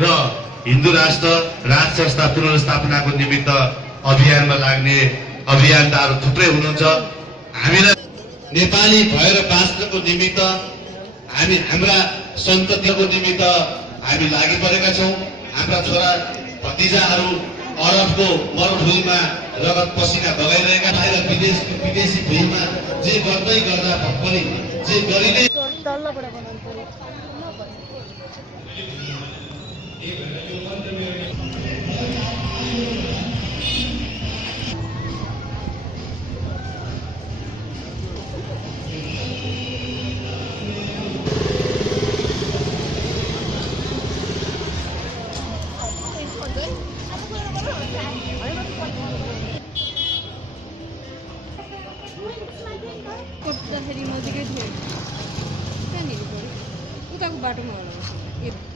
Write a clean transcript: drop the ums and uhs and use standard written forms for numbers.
र हिन्दू राष्ट्र राज संस्था पुनर्स्थापनाको निमित्त अभियानमा लाग्ने अभियन्ताहरू थुप्रै हुनुहुन्छ। हामीलाई नेपाली भएर बाँच्नको निमित्त हाम्रा सन्ततिको निमित्त हामी लागि परेका छौँ। हाम्रा छोरा भतिजाहरू अरबको मरुभूमिमा रगत पसिना बगाइरहेका बाहिर विदेशी भूमिमा जे गर्दै गर्दा पनि जे गरिने कोट्दाखेरि नजिकै थियो त्यहाँनिर उताको बाटोमा होला